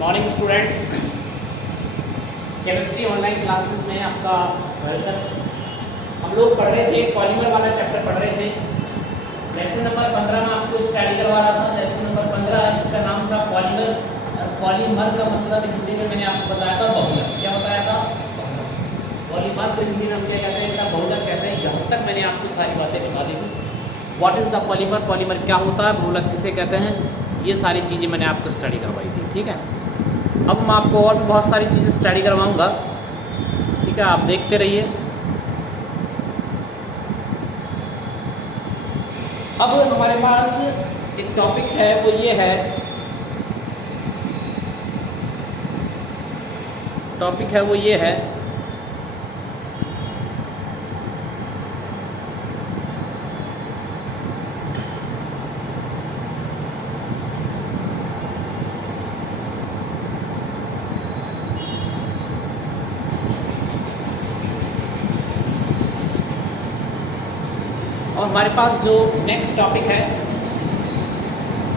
Morning students, chemistry online classes में आपका welcome. हम लोग पढ़ रहे थे पॉलीमर वाला चैप्टर पढ़ रहे थे। लेसन नंबर 15 में आपको स्टडी करवा रहा था। लेसन नंबर 15 इसका नाम था पॉलीमर, और पॉलीमर का मतलब हिंदी में मैंने आपको बताया था बहुलक। क्या बताया था? पॉलीमर को हिंदी में हम क्या कहते हैं? बहुलक कहते हैं। यहाँ तक मैंने आपको सारी बातें बता दी थी। What is the polymer, polymer क्या होता है, बहुलक किसे कहते हैं, ये सारी चीज़ें मैंने आपको स्टडी करवाई थी। ठीक है, अब मैं आपको और भी बहुत सारी चीज़ें स्टडी करवाऊँगा। ठीक है, आप देखते रहिए। अब हमारे पास एक टॉपिक है, वो ये है, टॉपिक है वो ये है और हमारे पास जो नेक्स्ट टॉपिक है,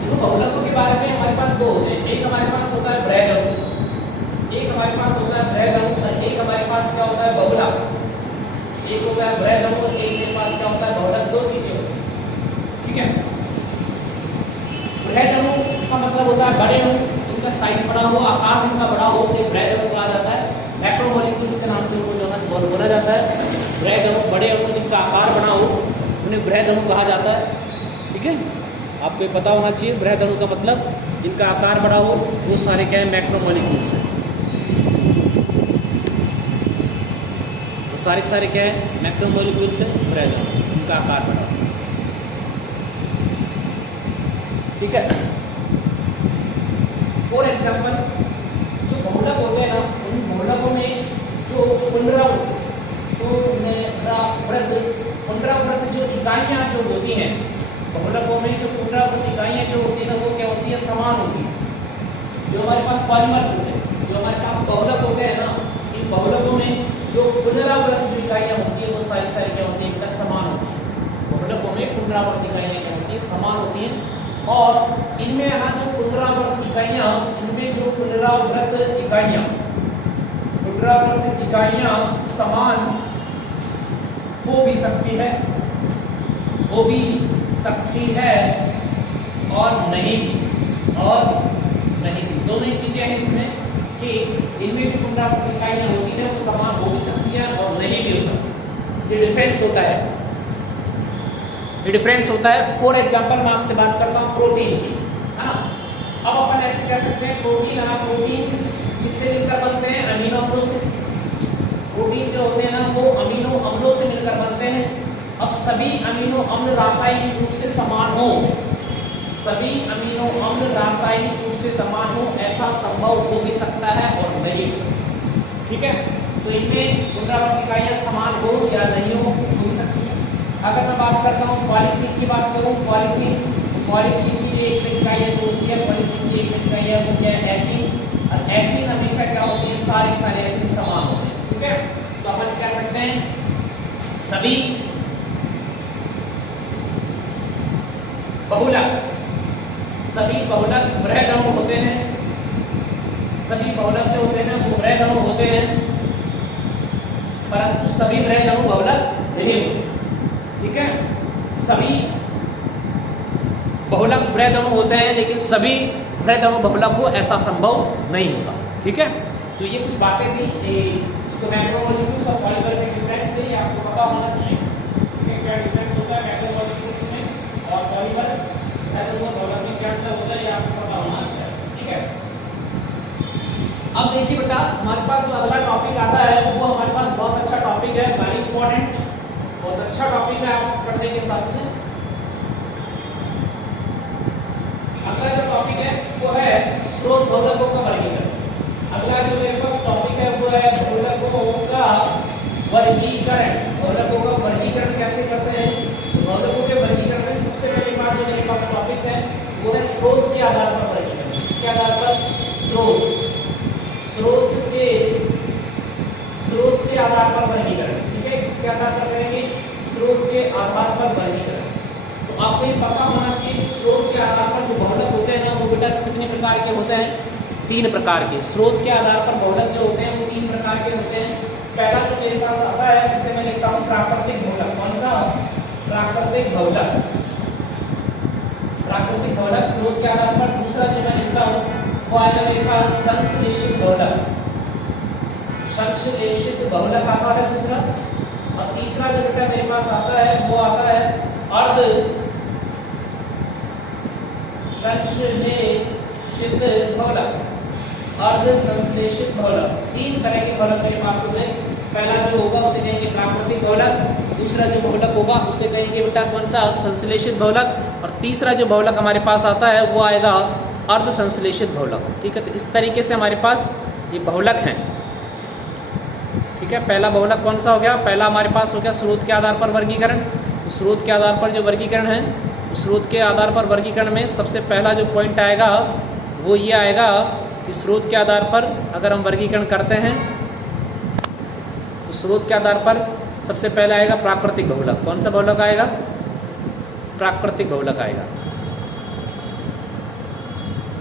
देखो बहुलकों के बारे में हमारे पास दो होते हैं। एक हमारे पास होता है ब्रैग अणु, एक हमारे पास होता है ब्रैग अणु, और एक हमारे पास क्या होता है, बहुलक। एक होता है ब्रैग अणु और एक मेरे पास क्या होता है, बहुलक। दो चीजें होती हैं। ठीक है, ब्रैग अणु का मतलब होता है बड़े अणु, जिनका साइज बड़ा हो, आकार जिनका बड़ा हो, तो ब्रैग अणु कहा जाता है। मैक्रोमोलिक्यूल्स के नाम से उनको जो है बोला जाता है। ब्रैग अणु बड़े अणु जिनका आकार बड़ा हो, उन्हें बृहद अणु कहा जाता है। ठीक है, आपको ये पता होना चाहिए। बृहद अणु का मतलब जिनका आकार बड़ा हो, वो सारे क्या है, मैक्रोमोलिक्यूल्स हैं। वो सारे के सारे क्या है, मैक्रोमोलिक्यूल्स हैं, बृहद अणु, जिनका आकार बड़ा हो। ठीक है, फॉर एग्जाम्पल जो बहुलक होते हैं ना, उन बहुलकों में जो पुनरावृत्त जो इकाइयाँ जो होती हैं, बहुलकों में जो पुनरावृत्त इकाइयाँ जो होती है ना, वो क्या होती है, समान होती है। जो हमारे पास पॉलीमर्स होते हैं, जो हमारे पास बहुलक होते हैं ना, इन बहुलकों में जो पुनरावृत्त जो इकाइयाँ होती है, वो सारी क्या होती है, समान होती है। बहुलकों में पुनरावृत्त इकाइयाँ क्या होती है, समान होती हैं। और इनमें यहाँ जो पुनरावृत्त इकाइयाँ, इनमें जो पुनरावृत्त इकाइयाँ समान हो भी सकती है, और नहीं भी। दोनों ही चीजें हैं इसमें कि इनमें भी पुनरावृत्त इकाइयाँ होती है, वो समान हो भी सकती है और नहीं भी हो सकती। ये डिफरेंस होता है। फॉर एग्जाम्पल मैं आपसे बात करता हूँ प्रोटीन की, है ना। अब अपन ऐसे कह सकते हैं प्रोटीन किससे मिलकर बनते हैं, अमीनो अम्लों से। प्रोटीन जो होते हैं ना, वो अमीनो अम्लों से मिलकर बनते हैं। अब सभी अमीनो अम्ल रासायनिक रूप से समान हो, ऐसा संभव हो भी सकता है और नहीं हो सकता। ठीक है, तो इनमें पुनरावृत्त इकाइयाँ समान हो या नहीं हो भी सकती है। अगर मैं बात करता हूँ पॉलीथीन की बात करूँ, पॉलीथीन की एक इकाई जो होती है, पॉलीथीन की एक इकाई वो क्या है, एथीन। और एथीन हमेशा क्या होती है, सारे एथीन समान होते हैं। ठीक है, तो अपन कह सकते हैं सभी बहुलक बृहद अणु होते हैं। सभी बहुलक जो होते हैं वो बृहद अणु होते हैं, परंतु सभी बृहद अणु बहुलक नहीं होते। ठीक है, सभी बहुलक बृहद अणु होते हैं, लेकिन सभी बृहद अणु बहुलक हो, ऐसा संभव नहीं होता। ठीक है, तो ये कुछ बातें थी जिसको मैक्रोमोलिक्यूल्स और पॉलीमर में डिफरेंस है, ये आपको पता होना चाहिए। ठीक है, क्या डिफरेंस होता है मैक्रोमोलिक्यूल्स में और पॉलीमर में, क्या मतलब होता है, ये आपको पता होना चाहिए। ठीक है, अब देखिए बेटा, हमारे पास जो अगला टॉपिक आता है वो हमारे पास बहुत अच्छा टॉपिक है, वेरी इंपॉर्टेंट, बहुत अच्छा टॉपिक है आपको पढ़ने के हिसाब से। अगला जो टॉपिक है वो है स्रोत बहुलकों का वर्गीकरण। अगला जो मेरे पास टॉपिक है वो है बहुलकों का वर्गीकरण। बहुलकों का वर्गीकरण कैसे करते हैं? बहुलकों के वर्गीकरण में सबसे पहली बात जो मेरे पास टॉपिक है वो है स्रोत के आधार पर वर्गीकरण। इसके आधार पर स्रोत के आधार पर वर्गीकरण। ठीक है, इसके आधार पर करेंगे, स्रोत के आधार पर वर्गीकरण। तो आपको ये पता होना चाहिए स्रोत के आधार पर जो बहुलक होते हैं ना, वो बेटा कितने प्रकार के होते हैं। तीन प्रकार के स्रोत के आधार पर बहुलक जो होते हैं वो तीन प्रकार के होते हैं। पहला जो मेरे पास आता है जिसे मैं लिखता हूँ प्राकृतिक बहुलक। कौन सा? प्राकृतिक बहुलक। प्राकृतिक बहुलक स्रोत के आधार पर। दूसरा जो मैं लिखता हूँ वो आएगा मेरे पास संश्लेषित बहुलक। संश्लेषित बहुलक आता है दूसरा। और तीसरा जो बेटा मेरे पास आता है वो आता है अर्ध संश्लेषित बहुलक। अर्ध संश्लेषित बहुलक। तीन तरह के बहुलक मेरे पास होते हैं। पहला जो होगा उसे कहेंगे प्राकृतिक बहुलक, दूसरा जो बहुलक होगा उसे कहेंगे बेटा कौन सा? संश्लेषित बहुलक, और तीसरा जो बहुलक हमारे पास आता है वो आएगा अर्ध संश्लेषित बहुलक। ठीक है, तो इस तरीके से हमारे पास ये बहुलक हैं। ठीक है, पहला बहुलक कौन सा हो गया? पहला हमारे पास हो गया स्रोत के आधार पर वर्गीकरण। तो स्रोत के आधार पर जो वर्गीकरण है, स्रोत के आधार पर वर्गीकरण में सबसे पहला जो पॉइंट आएगा वो ये आएगा कि स्रोत के आधार पर अगर हम वर्गीकरण करते हैं तो स्रोत के आधार पर सबसे पहले आएगा प्राकृतिक बहुलक। कौन सा बहुलक आएगा? प्राकृतिक बहुलक आएगा।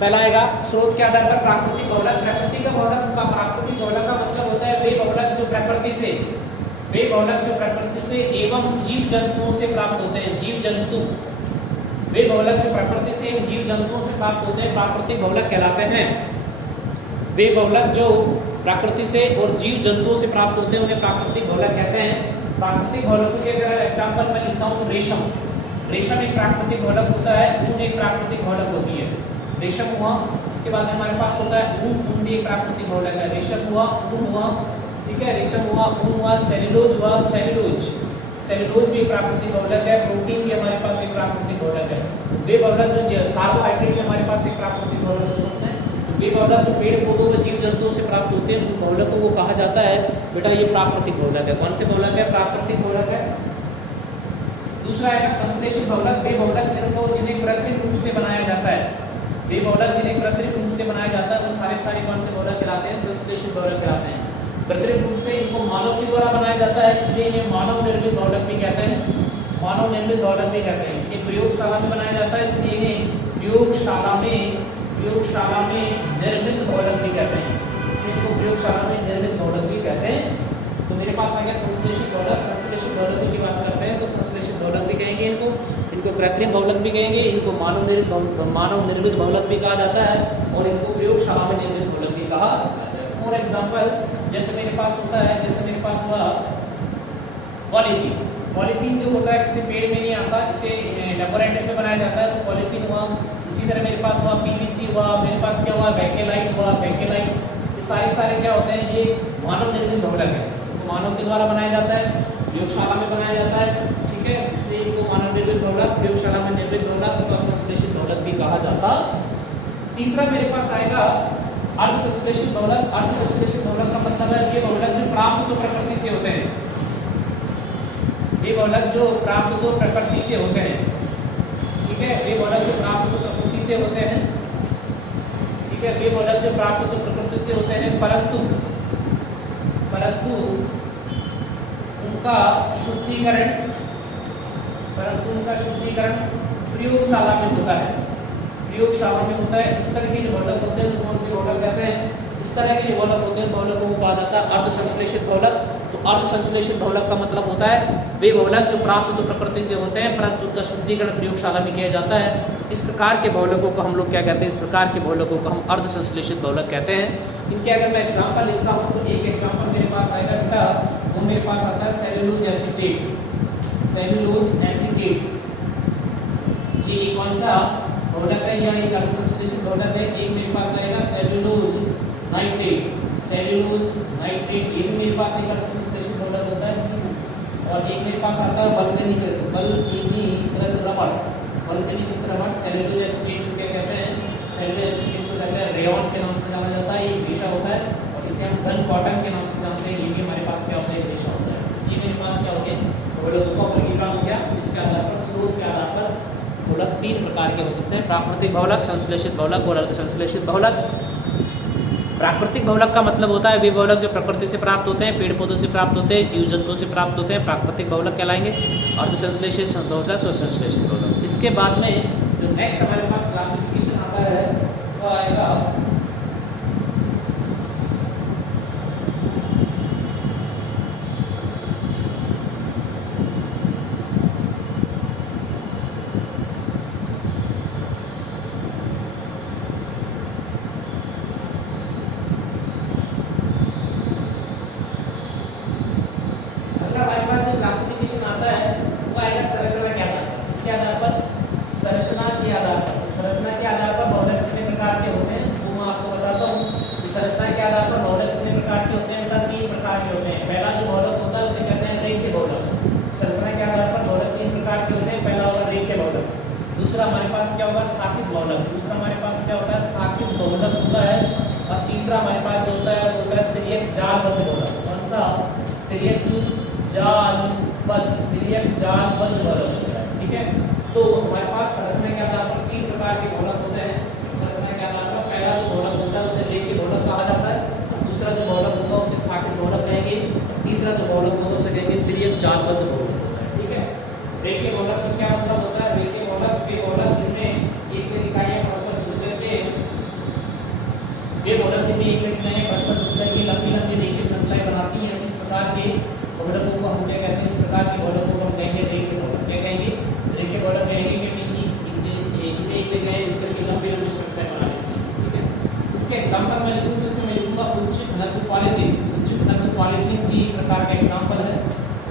पहला आएगा स्रोत के आधार पर प्राकृतिक बहुलक। प्राकृतिक बहुलक का मतलब होता है वे बहुलक जो प्रकृति से एवं जीव जंतुओं से प्राप्त होते हैं। जीव जंतु, वे बहुलक जो प्रकृति से एवं जीव जंतुओं से प्राप्त होते हैं प्राकृतिक बहुलक कहलाते हैं। वे बहुलक जो प्रकृति से और जीव जंतुओं से प्राप्त होते हैं उन्हें प्राकृतिक बहुलक कहते हैं। प्राकृतिक बहुलकों के अगर एग्जाम्पल मैं लिखता हूँ तो रेशम। रेशम एक प्राकृतिक बहुलक होता है। ऊन एक प्राकृतिक बहुलक होती है। रेशम हुआ, उसके बाद हमारे पास होता है ऊन। ऊन भी एक प्राकृतिक बहुलक है। रेशम हुआ, ऊन हुआ, ठीक है, रेशम हुआ, ऊन हुआ, सेल्यूलोज हुआ, सेल्यूलोज भी एक प्राकृतिक बहुलक है। प्रोटीन भी हमारे पास एक प्राकृतिक बहुलक है। वे बहुलक जो कार्बोहाइड्रेट भी हमारे पास एक प्राकृतिक बहुलक हो सकते हैं। तो वे बहुलक जो पेड़ पौधों व जीव जंतुओं से प्राप्त होते हैं उन बहुलकों को कहा जाता है बेटा ये प्राकृतिक बहुलक है। कौन से बहुलक है? प्राकृतिक बहुलक है। दूसरा आएगा संश्लेषित बहुलक। वे बहुलक जिन्हें कृत्रिम रूप से बनाया जाता है, वे बहुलक जिन्हें कृत्रिम रूप से बनाया जाता है वो सारे कौन से बहुलक कहलाते हैं? संश्लेषित बहुलक कहलाते हैं। कृत्रिम रूप से इनको मानव के द्वारा बनाया जाता है, इसलिए इन्हें मानव निर्मित बहुलक भी कहते हैं। मानव निर्मित बहुलक भी कहते हैं। ये प्रयोगशाला में बनाया जाता है, इसलिए इन्हें प्रयोगशाला में निर्मित बहुलक भी कहते हैं। इसलिए इनको प्रयोगशाला में निर्मित बहुलक भी कहते हैं। तो मेरे पास आ गया संश्लेषित बहुलक। संश्लेषित बहुलकों की बात करते हैं तो संश्लेषित बहुलक भी कहेंगे इनको कृत्रिम बहुलक भी कहेंगे, इनको मानव निर्मित बहुलक भी कहा जाता है और इनको प्रयोगशाला में निर्मित बहुलक भी कहा जाता है। फॉर एग्जाम्पल जैसे मेरे पास होता है, जैसे मेरे पास हुआ पॉलीथीन। पॉलीथीन जो होता है किसी पेड़ में नहीं आता, इसे लेबोरेटरी में बनाया जाता है तो पॉलीथीन हुआ। इसी तरह मेरे पास हुआ पीवीसी हुआ, मेरे पास क्या हुआ बेकेलाइट हुआ। बेकेलाइट ये सारे क्या होते हैं? ये मानव निर्मित बहुलक है। तो मानव के द्वारा बनाया जाता है, प्रयोगशाला में बनाया जाता है, ठीक है, इसलिए इनको मानव निर्मित बहुलक, प्रयोगशाला में निर्मित बहुलक अथवा संश्लेषित बहुलक भी कहा जाता। तीसरा मेरे पास आएगा अर्ध संश्लेषित बहुलक। अर्ध संश्लेषित बहुलक का मतलब है ये बहुलक जो प्राप्त तो प्रकृति से होते हैं। ये बहुलक जो प्राप्त तो प्रकृति से होते हैं, ठीक है, ये बहुलक जो प्राप्त तो प्रकृति से होते हैं, ठीक है, ये बहुलक जो प्राप्त तो प्रकृति से होते हैं, परंतु उनका शुद्धिकरण प्रयोगशाला में होता है। प्रयोगशाला में होता है। इस तरह के जो बहुलक होते हैं कौन से बहुलक कहते हैं? इस तरह के जो बहुलक होते हैं बहुलकों को कहा जाता है अर्ध संश्लेषित बहुलक। तो अर्ध संश्लेषित बहुलक का मतलब होता है वे बहुलक जो प्राप्त तो प्रकृति से होते हैं परंतु उनका शुद्धिकरण प्रयोगशाला में किया जाता है। इस प्रकार के बहुलकों को हम लोग क्या कहते हैं? इस प्रकार के बहुलकों को हम अर्ध संश्लेषित बहुलक कहते हैं। इनके अगर मैं एग्जाम्पल लिखता हूँ तो एक एग्जाम्पल मेरे पास आएगा बेटा, वो मेरे पास आता है सेल्यूलोज एसीटेट। ये कौन सा बहुलक है? या एक अर्ध संश्लेषित बहुलक है। एक मेरे पास आएगा सेल्यूलोज नाइट्रेट। ये भी मेरे पास एक अर्ध संश्लेषित बहुलक होता है। और एक मेरे पास आता है वल्केनीकृत रबड़। सेल्यूलोज एसीटेट क्या कहते हैं? सेल्यूलोज एसीटेट को कहते हैं रेयॉन के नाम से जाना जाता है। ये रेशा होता है और इसे हम घन कॉटन के नाम से जानते हैं। ये भी हमारे पास क्या होता है? रेशा होता है। ये मेरे पास क्या हो गया? बहुलकों का वर्गीकरण हो गया। इसके आधार पर स्रोत के आधार पर बहुलक तीन प्रकार के हो सकते हैं, प्राकृतिक बहुलक, संश्लेषित बहुलक और अर्ध संश्लेषित बहुलक। प्राकृतिक बहुलक का मतलब होता है वे बहुलक जो प्रकृति से प्राप्त होते हैं, पेड़ पौधों से प्राप्त होते हैं, जीव जंतुओं से प्राप्त होते हैं, प्राकृतिक बहुलक कहलाएंगे। अर्ध संश्लेषित बहुलक और संश्लेषित बहुलक। इसके बाद में जो नेक्स्ट हमारे पास क्लासिफिकेशन आता है वो आएगा बहुलक होता है। और तीसरा हमारे पास जो होता है वो होता है तिर्यक जालबद्ध बहुलक। कौन सा? तिर्यक जालबद्ध बहुलक होता है। ठीक है, तो हमारे पास संरचना के आधार पर 3 प्रकार के बहुलक होते हैं। संरचना के आधार पर पहला जो बहुलक होता है उसे रेखीय बहुलक कहा जाता है, दूसरा जो बहुलक होगा उसे शाखित बहुलक कहेंगे, तीसरा जो बहुलक होगा उसे कहेंगे तिर्यक जालबद्ध बहुलक होता है। ठीक है, रेखीय बहुलक का क्या मतलब होता है? रेखीय बहुलक वे बहुलक जिनमें एकलिक इकाइयां परस्पर जुड़ करके लंबी लंबी रेखीय श्रृंखलाएं बनाती हैं। इस प्रकार के बहुलकों को हम क्या कहते हैं? इस प्रकार के बहुलकों को हम कहेंगे रेखीय बहुलक। क्या कहेंगे? रेखीय बहुलक कहेंगे कि लंबी लंबी श्रृंखलाएं बना लेती हैं। ठीक है, इसके एग्जांपल मैं लिखूं तो इसमें मैं लिखूंगा उच्च घनत्व पॉलीथीन। उच्च घनत्व पॉलीथीन भी प्रकार का एग्जांपल है।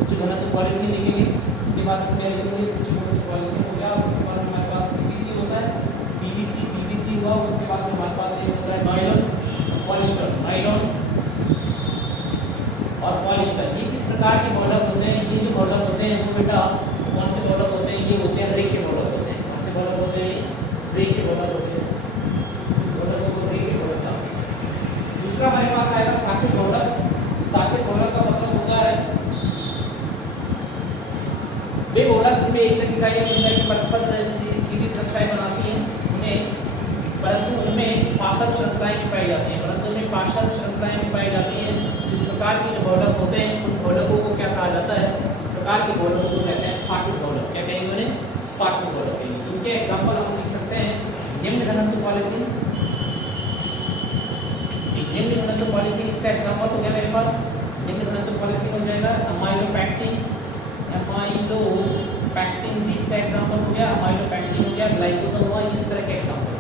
उच्च घनत्व पॉलीथीन लिखेंगे, उसके बाद मैं लिखूंगी उच्च घनत्व पॉलीथीन हो गया। उसके बाद हमारे पास पीवीसी होता है, पीवीसी हुआ। उसके बाद हमारे पास ये होता है नायलॉन, पॉलिस्टर। नायलॉन और पॉलिस्टर, ये किस प्रकार के बहुलक होते हैं? ये जो बहुलक होते हैं वो बेटा कौन से बहुलक होते हैं? ये होते हैं रेखीय बहुलक होते हैं। कौन से बहुलक होते हैं? रेखीय बहुलक होते हैं। बहुलकों को रेखीय बहुलक कहते हैं। दूसरा हमारे पास आएगा शाखित बहुलक। शाखित बहुलक का मतलब होता है वे बहुलक जिनमें एकलिक इकाइयां परस्पर सीधी श्रृंखलाएं बनाती हैं, परंतु उनमें पार्श्व श्रृंखलाएं भी पाई जाती हैं। इस प्रकार के जो बहुलक होते हैं उन बहुलकों को क्या कहा जाता है? इस प्रकार के बहुलकों को कहते हैं शाखित बहुलक। क्या कहेंगे उन्हें? शाखित बहुलक कहेंगे। इनके एग्जांपल हम लिख सकते हैं निम्न घनत्व पॉलीथीन। निम्न घनत्व पॉलीथीन इसका एग्जांपल हो गया मेरे पास। निम्न घनत्व पॉलीथीन हो जाएगा अमाइलोपैक्टिन भी इसका एग्जांपल हो गया। अमाइलोपैक्टिन हो गया, ग्लाइकोजन हुआ, इस तरह के एग्जांपल।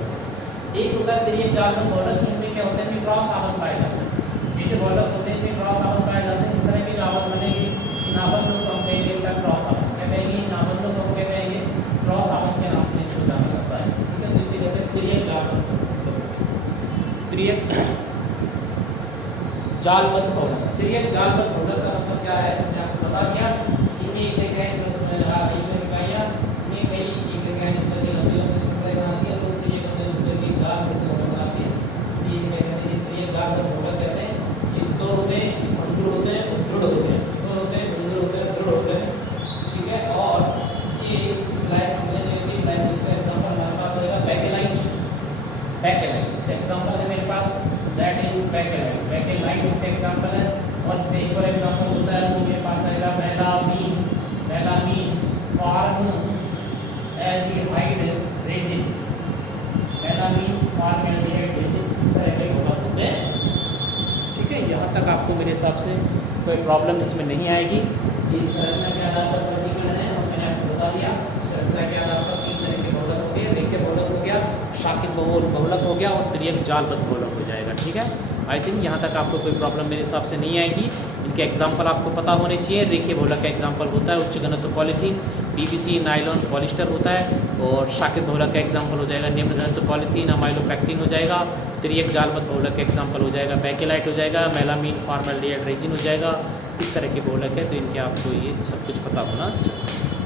एक होता है तिर्यक जालबद्ध बहुलक, जिनमें क्या होता है कि क्रॉस आवरण पाए जाते हैं। ये जो बहुलक होते हैं इनमें क्रॉस आवरण पाए जाते हैं। इस तरह के आवरण बनेंगे, इन आवरणों को हम कहेंगे क्रॉस आवरण। क्या कहेंगे? इन आवरणों को हम क्या कहेंगे? क्रॉस आवरण के नाम से इनको जाना जाता है। ठीक है, तो इसे कहते हैं तिर्यक जालबद्ध बहुलक। तिर्यक जालबद्ध बहुलक का मतलब क्या है? मैंने आपको बता दिया। इनमें एक इकाइयां बैकेलाइट इसका एग्जांपल है मेरे पास, दैट इज बैकेलाइट। बैकेलाइट इसका एग्जांपल है। और इसका एक और एग्जांपल होता है वो मेरे पास आएगा मेलामीन फॉर्मल्डिहाइड रेजिन। मेलामीन फॉर्मल्डिहाइड रेजिन, इस तरह के बहुलक होते हैं। ठीक है, यहाँ तक आपको मेरे हिसाब से कोई प्रॉब्लम इसमें नहीं आएगी। ये संरचना के आधार पर वर्गीकरण है और मैंने आपको बता दिया। संरचना के आधार पर 3 तरह के बहुलक हो गए, रेखीय बहुलक हो गया, शाखित बहुलक हो गया और तिर्यक जालबद्ध बहुलक हो जाएगा। ठीक है, आई थिंक यहाँ तक आपको कोई प्रॉब्लम मेरे हिसाब से नहीं आएगी। इनके एग्जांपल आपको पता होने चाहिए। रेखीय बहुलक का एग्जांपल होता है उच्च घनत्व पॉलीथीन, पीवीसी, नायलॉन, पॉलिस्टर होता है। और शाखित बहुलक का एग्जांपल हो जाएगा निम्न घनत्व पॉलीथीन, अमाइलोपैक्टिन हो जाएगा। तिर्यक जालबद्ध बहुलक का एग्जांपल हो जाएगा बैकेलाइट हो जाएगा, मेलामीन फॉर्मल्डिहाइड रेजिन हो जाएगा। इस तरह के बहुलक है, तो इनके आपको ये सब कुछ पता होना चाहिए।